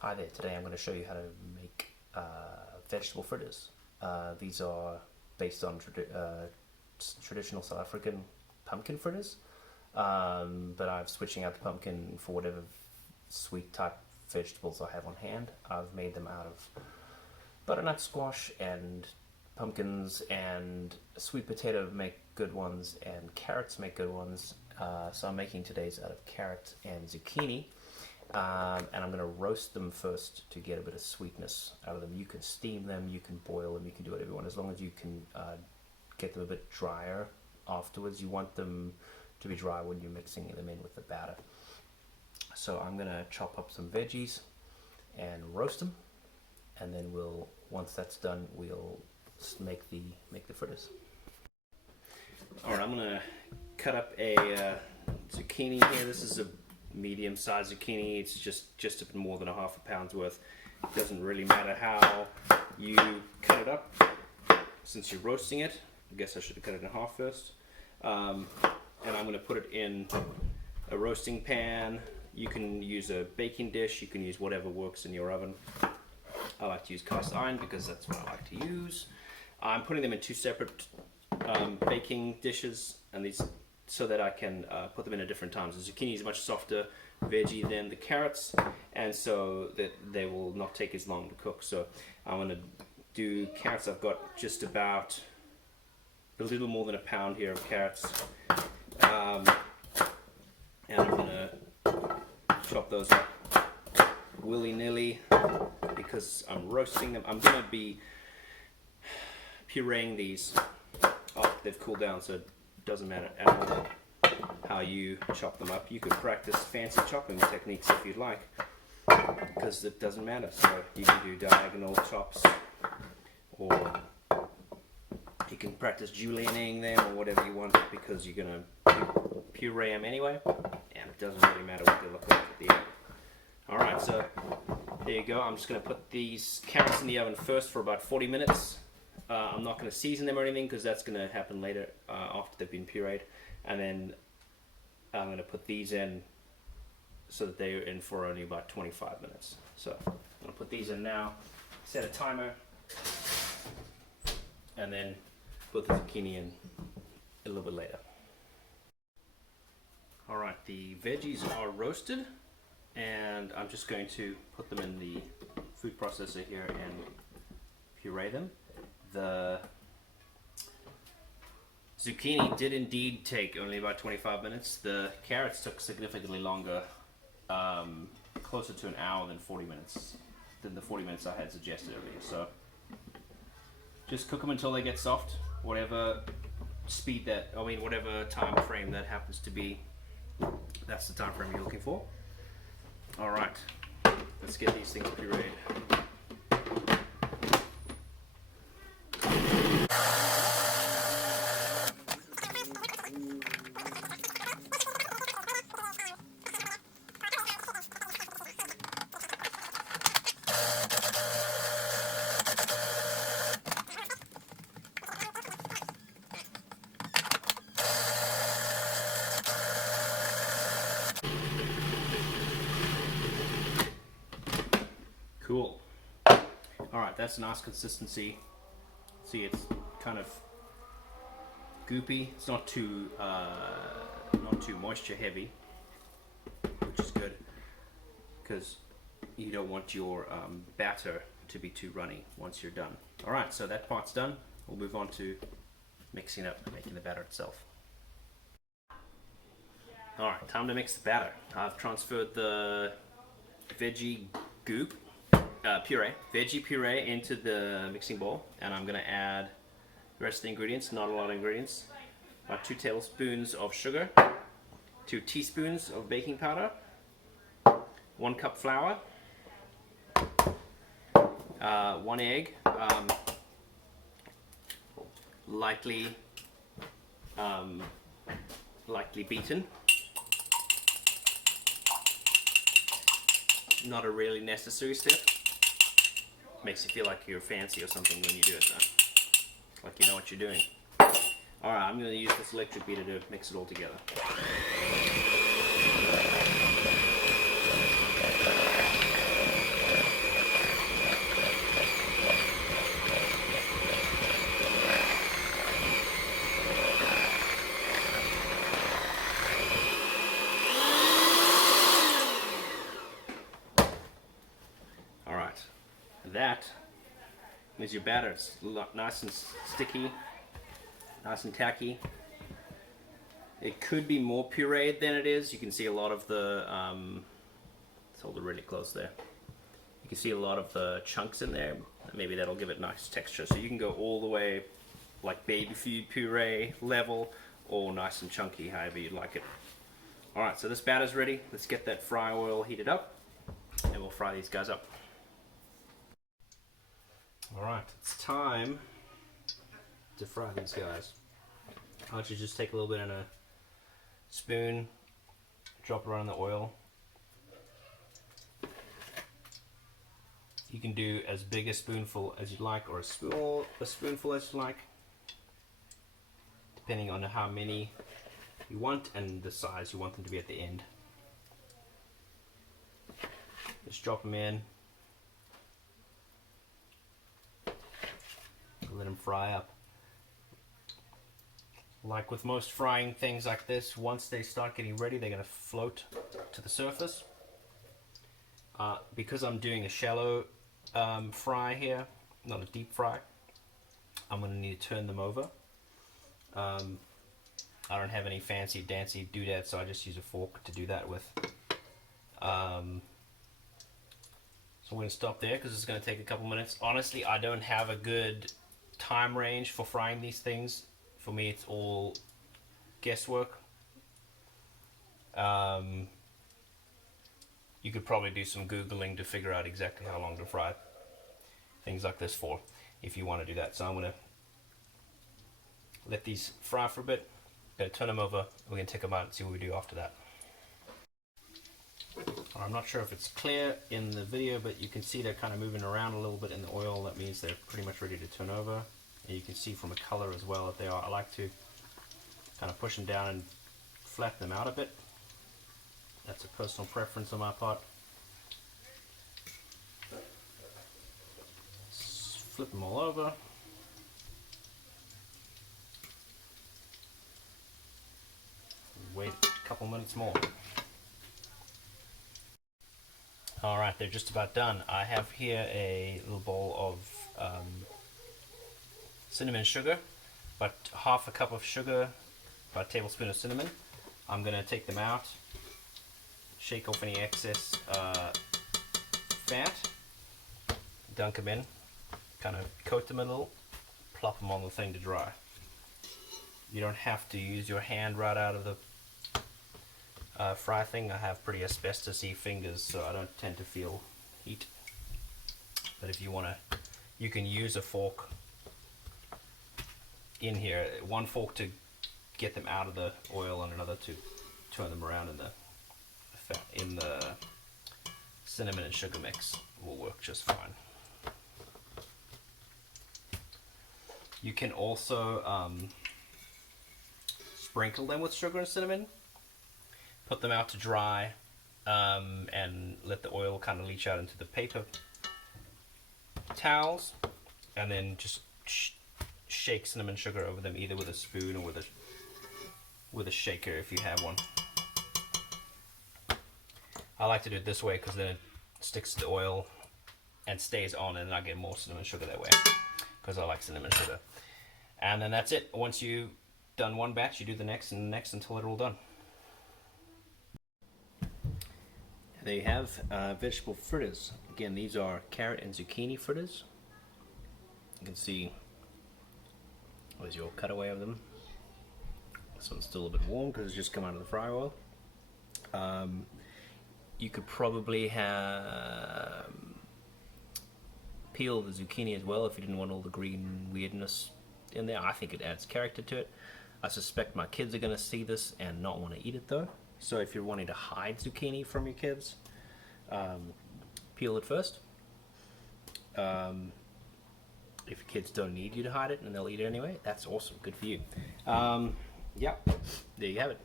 Hi there, today I'm going to show you how to make vegetable fritters. These are based on traditional South African pumpkin fritters, but I'm switching out the pumpkin for whatever sweet type vegetables I have on hand. I've made them out of butternut, squash, and pumpkins, and sweet potato make good ones, and carrots make good ones. So I'm making today's out of carrot and zucchini. And I'm going to roast them first to get a bit of sweetness out of them. You can steam them, you can boil them, you can do whatever you want, as long as you can get them a bit drier afterwards. You want them to be dry when you're mixing them in with the batter. So I'm going to chop up some veggies and roast them, and then once that's done, we'll make the fritters. Alright, I'm going to cut up a zucchini here. This is a medium-sized zucchini. It's just a bit more than a half a pound's worth. It doesn't really matter how you cut it up, since you're roasting it. I guess I should have cut it in half first. And I'm going to put it in a roasting pan. You can use a baking dish, you can use whatever works in your oven. I like to use cast iron because that's what I like to use. I'm putting them in two separate baking dishes, and these so that I can put them in at different times. The zucchini is a much softer veggie than the carrots, and so that they will not take as long to cook. So I'm going to do carrots. I've got just about a little more than a pound here of carrots, and I'm going to chop those up willy-nilly because I'm roasting them. I'm going to be pureeing these after they've cooled down, so doesn't matter at all how you chop them up. You could practice fancy chopping techniques if you'd like, because it doesn't matter. So you can do diagonal chops, or you can practice julienning them, or whatever you want, because you're going to puree them anyway, and it doesn't really matter what they look like at the end. Alright, so there you go. I'm just going to put these carrots in the oven first for about 40 minutes. I'm not going to season them or anything, because that's going to happen later after they've been pureed. And then I'm going to put these in so that they're in for only about 25 minutes. So I'm going to put these in now, set a timer, and then put the zucchini in a little bit later. Alright, the veggies are roasted, and I'm just going to put them in the food processor here and puree them. The zucchini did indeed take only about 25 minutes. The carrots took significantly longer, closer to an hour than 40 minutes, than the 40 minutes I had suggested earlier. So just cook them until they get soft, whatever whatever time frame that happens to be, that's the time frame you're looking for. Alright, let's get these things pureed. Cool. Alright, that's a nice consistency. See, it's kind of goopy. It's not too moisture heavy, which is good, because you don't want your batter to be too runny once you're done. Alright, so that part's done. We'll move on to mixing up and making the batter itself. Alright, time to mix the batter. I've transferred the veggie puree into the mixing bowl, and I'm going to add the rest of the ingredients. Not a lot of ingredients. About 2 tablespoons of sugar, 2 teaspoons of baking powder, 1 cup flour, 1 egg, lightly beaten. Not a really necessary step. Makes you feel like you're fancy or something when you do it, though. Like you know what you're doing. Alright, I'm going to use this electric beater to mix it all together. that is your batter. It's nice and sticky, nice and tacky. It could be more pureed than it is. You can see a lot of the, let's hold it really close there. You can see a lot of the chunks in there. Maybe that'll give it nice texture. So you can go all the way like baby food puree level, or nice and chunky, however you'd like it. Alright, so this batter's ready. Let's get that fry oil heated up, and we'll fry these guys up. Alright, it's time to fry these guys. I want you to just take a little bit in a spoon, drop it right in the oil. You can do as big a spoonful as you like, or a spoonful as you like, depending on how many you want and the size you want them to be at the end. Just drop them in, let them fry up. Like with most frying things like this, once they start getting ready, they're going to float to the surface. Because I'm doing a shallow fry here, not a deep fry, I'm going to need to turn them over. I don't have any fancy dancy doodads, so I just use a fork to do that with. So I'm going to stop there because it's going to take a couple minutes. Honestly, I don't have a good time range for frying these things. For me, it's all guesswork. You could probably do some Googling to figure out exactly how long to fry things like this for, if you want to do that. So I'm going to let these fry for a bit. Going to turn them over. We're going to take them out and see what we do after that. I'm not sure if it's clear in the video, but you can see they're kind of moving around a little bit in the oil. That means they're pretty much ready to turn over. And you can see from a color as well that they are. I like to kind of push them down and flatten them out a bit. That's a personal preference on my part. Flip them all over. Wait a couple minutes more. Alright, they're just about done. I have here a little bowl of cinnamon sugar, about half a cup of sugar, about a tablespoon of cinnamon. I'm going to take them out, shake off any excess fat, dunk them in, kind of coat them a little, plop them on the thing to dry. You don't have to use your hand right out of the fry thing. I have pretty asbestos-y fingers, so I don't tend to feel heat. But if you want to, you can use a fork in here. One fork to get them out of the oil and another to turn them around in the cinnamon and sugar mix. Will work just fine. You can also sprinkle them with sugar and cinnamon, put them out to dry, and let the oil kind of leach out into the paper towels, and then just shake cinnamon sugar over them, either with a spoon or with a shaker if you have one. I like to do it this way because then it sticks to the oil and stays on, and then I get more cinnamon sugar that way because I like cinnamon sugar. And then that's it. Once you've done one batch, you do the next and the next until they're all done. There you have vegetable fritters. Again, these are carrot and zucchini fritters. You can see there's your cutaway of them. This one's still a bit warm because it's just come out of the fry oil. You could probably have peel the zucchini as well if you didn't want all the green weirdness in there. I think it adds character to it. I suspect my kids are going to see this and not want to eat it though. So if you're wanting to hide zucchini from your kids, peel it first. If your kids don't need you to hide it and they'll eat it anyway, that's awesome. Good for you. Yeah, there you have it.